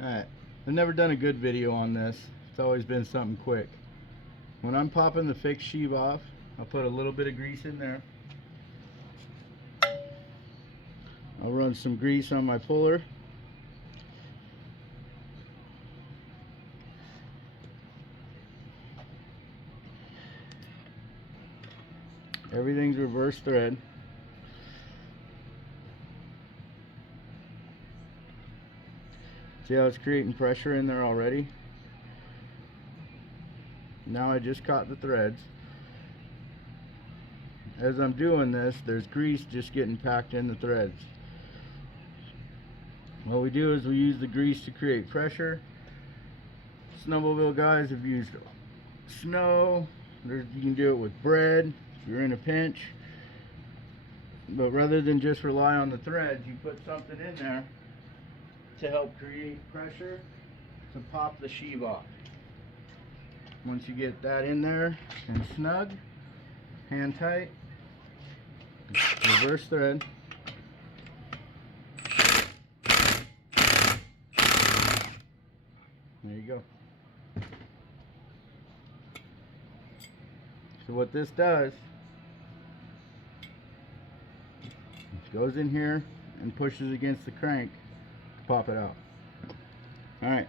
Alright, I've never done a good video on this. It's always been something quick. When I'm popping the fixed sheave off, I'll put a little bit of grease in there. I'll run some grease on my puller. Everything's reverse thread. See how it's creating pressure in there already? Now I just caught the threads. As I'm doing this, there's grease just getting packed in the threads. What we do is we use the grease to create pressure. Snowmobile guys have used snow. You can do it with bread if you're in a pinch. But rather than just rely on the threads, you put something in there to help create pressure to pop the sheave off. Once you get that in there and snug, hand tight, reverse thread. There you go. So what this does, it goes in here and pushes against the crank to pop it out. Alright.